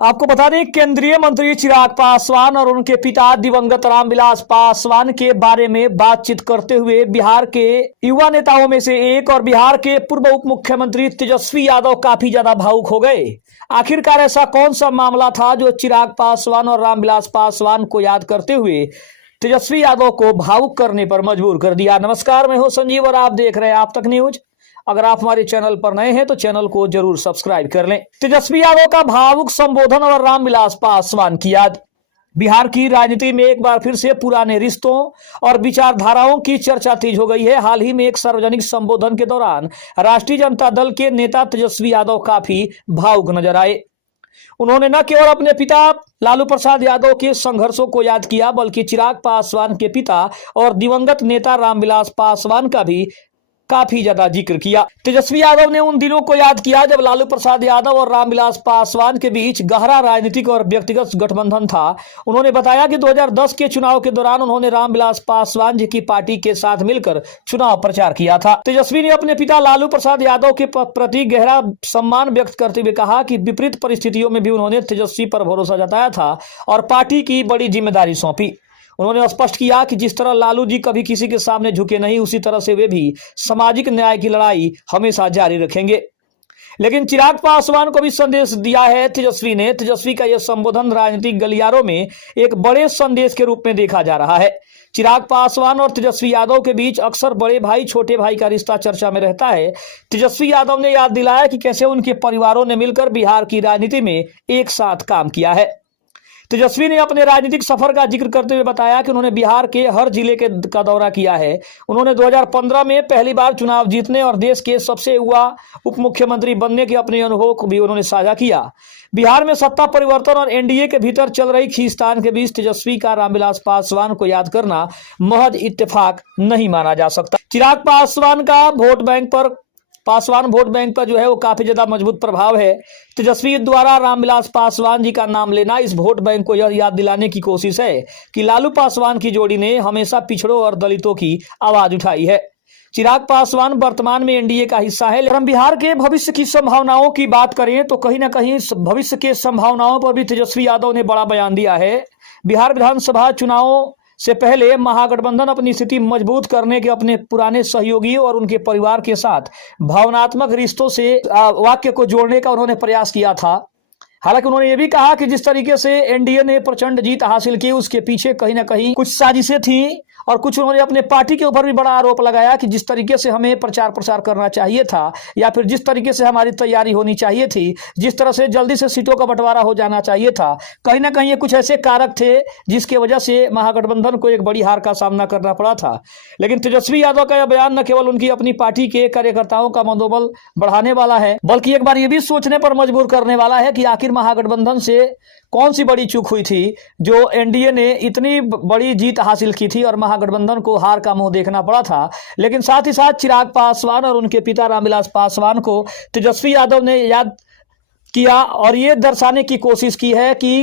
आपको बता दें, केंद्रीय मंत्री चिराग पासवान और उनके पिता दिवंगत रामविलास पासवान के बारे में बातचीत करते हुए बिहार के युवा नेताओं में से एक और बिहार के पूर्व उप मुख्यमंत्री तेजस्वी यादव काफी ज्यादा भावुक हो गए। आखिरकार ऐसा कौन सा मामला था जो चिराग पासवान और रामविलास पासवान को याद करते हुए तेजस्वी यादव को भावुक करने पर मजबूर कर दिया। नमस्कार, मैं हूं संजीव और आप देख रहे हैं आप तक न्यूज। अगर आप हमारे चैनल पर नए हैं तो चैनल को जरूर सब्सक्राइब कर लें। तेजस्वी यादव का भावुक संबोधन और रामविलास पासवान की याद। बिहार की राजनीति में एक बार फिर से पुराने रिश्तों और विचारधाराओं की चर्चा तेज हो गई है। हाल ही में एक सार्वजनिक संबोधन के दौरान राष्ट्रीय जनता दल के नेता तेजस्वी यादव काफी भावुक नजर आए। उन्होंने न केवल अपने पिता लालू प्रसाद यादव के संघर्षों को याद किया, बल्कि चिराग पासवान के पिता और दिवंगत नेता रामविलास पासवान का भी काफी ज्यादा जिक्र किया। तेजस्वी यादव ने उन दिनों को याद किया जब लालू प्रसाद यादव और रामविलास पासवान के बीच गहरा राजनीतिक और व्यक्तिगत गठबंधन था। उन्होंने बताया कि 2010 के चुनाव के दौरान उन्होंने रामविलास पासवान जी की पार्टी के साथ मिलकर चुनाव प्रचार किया था। तेजस्वी ने अपने पिता लालू प्रसाद यादव के प्रति गहरा सम्मान व्यक्त करते हुए कहा कि विपरीत परिस्थितियों में भी उन्होंने तेजस्वी पर भरोसा जताया था और पार्टी की बड़ी जिम्मेदारी सौंपी। उन्होंने स्पष्ट किया कि जिस तरह लालू जी कभी किसी के सामने झुके नहीं, उसी तरह से वे भी सामाजिक न्याय की लड़ाई हमेशा जारी रखेंगे। लेकिन चिराग पासवान को भी संदेश दिया है तेजस्वी का यह संबोधन राजनीतिक गलियारों में एक बड़े संदेश के रूप में देखा जा रहा है। चिराग पासवान और तेजस्वी यादव के बीच अक्सर बड़े भाई छोटे भाई का रिश्ता चर्चा में रहता है। तेजस्वी यादव ने याद दिलाया कि कैसे उनके परिवारों ने मिलकर बिहार की राजनीति में एक साथ काम किया है। तेजस्वी ने अपने राजनीतिक सफर का जिक्र करते हुए बताया कि उन्होंने बिहार के हर जिले का दौरा किया है। उन्होंने 2015 में पहली बार चुनाव जीतने और देश के सबसे युवा उप मुख्यमंत्री बनने के अपने अनुभव को भी उन्होंने साझा किया। बिहार में सत्ता परिवर्तन और एनडीए के भीतर चल रही खींचतान के बीच तेजस्वी का रामविलास पासवान को याद करना महज इत्तेफाक नहीं माना जा सकता। चिराग पासवान वोट बैंक पर जो है वो काफी ज्यादा मजबूत प्रभाव है। तेजस्वी द्वारा रामविलास पासवान जी का नाम लेना इस वोट बैंक को यह याद दिलाने की कोशिश है कि लालू पासवान की जोड़ी ने हमेशा पिछड़ों और दलितों की आवाज उठाई है। चिराग पासवान वर्तमान में एनडीए का हिस्सा है। लेकिन बिहार के भविष्य की संभावनाओं की बात करें तो कहीं ना कहीं भविष्य के संभावनाओं पर भी तेजस्वी यादव ने बड़ा बयान दिया है। बिहार विधानसभा चुनावों से पहले महागठबंधन अपनी स्थिति मजबूत करने के अपने पुराने सहयोगियों और उनके परिवार के साथ भावनात्मक रिश्तों से वाक्य को जोड़ने का उन्होंने प्रयास किया था। हालांकि उन्होंने ये भी कहा कि जिस तरीके से एनडीए ने प्रचंड जीत हासिल की, उसके पीछे कहीं ना कहीं कुछ साजिशें थी और कुछ उन्होंने अपने पार्टी के ऊपर भी बड़ा आरोप लगाया कि जिस तरीके से हमें प्रचार प्रसार करना चाहिए था या फिर जिस तरीके से हमारी तैयारी होनी चाहिए थी, जिस तरह से जल्दी से सीटों का बंटवारा हो जाना चाहिए था, कहीं ना कहीं ये कुछ ऐसे कारक थे जिसकी वजह से महागठबंधन को एक बड़ी हार का सामना करना पड़ा था। लेकिन तेजस्वी यादव का यह बयान न केवल उनकी अपनी पार्टी के कार्यकर्ताओं का मनोबल बढ़ाने वाला है, बल्कि एक बार ये भी सोचने पर मजबूर करने वाला है कि आखिर महागठबंधन से कौन सी बड़ी चूक हुई थी जो एनडीए ने इतनी बड़ी जीत हासिल की थी और महागठबंधन को हार का मुंह देखना पड़ा था। लेकिन साथ ही साथ चिराग पासवान और उनके पिता रामविलास पासवान को तेजस्वी यादव ने याद किया और ये दर्शाने की कोशिश की है कि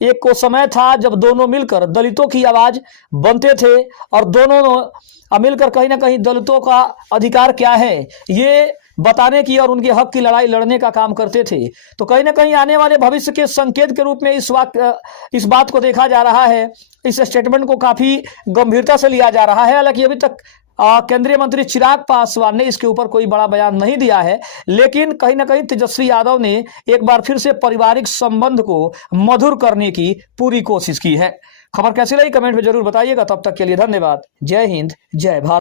एक को समय था जब दोनों मिलकर दलितों की आवाज बनते थे और दोनों मिलकर कहीं ना कहीं दलितों का अधिकार क्या है ये बताने की और उनके हक की लड़ाई लड़ने का काम करते थे। तो कहीं ना कहीं आने वाले भविष्य के संकेत के रूप में इस बात को देखा जा रहा है। इस स्टेटमेंट को काफी गंभीरता से लिया जा रहा है। हालांकि अभी तक केंद्रीय मंत्री चिराग पासवान ने इसके ऊपर कोई बड़ा बयान नहीं दिया है, लेकिन कहीं ना कहीं तेजस्वी यादव ने एक बार फिर से पारिवारिक संबंध को मधुर करने की पूरी कोशिश की है। खबर कैसी लगी कमेंट में जरूर बताइएगा। तब तक के लिए धन्यवाद। जय हिंद, जय भारत।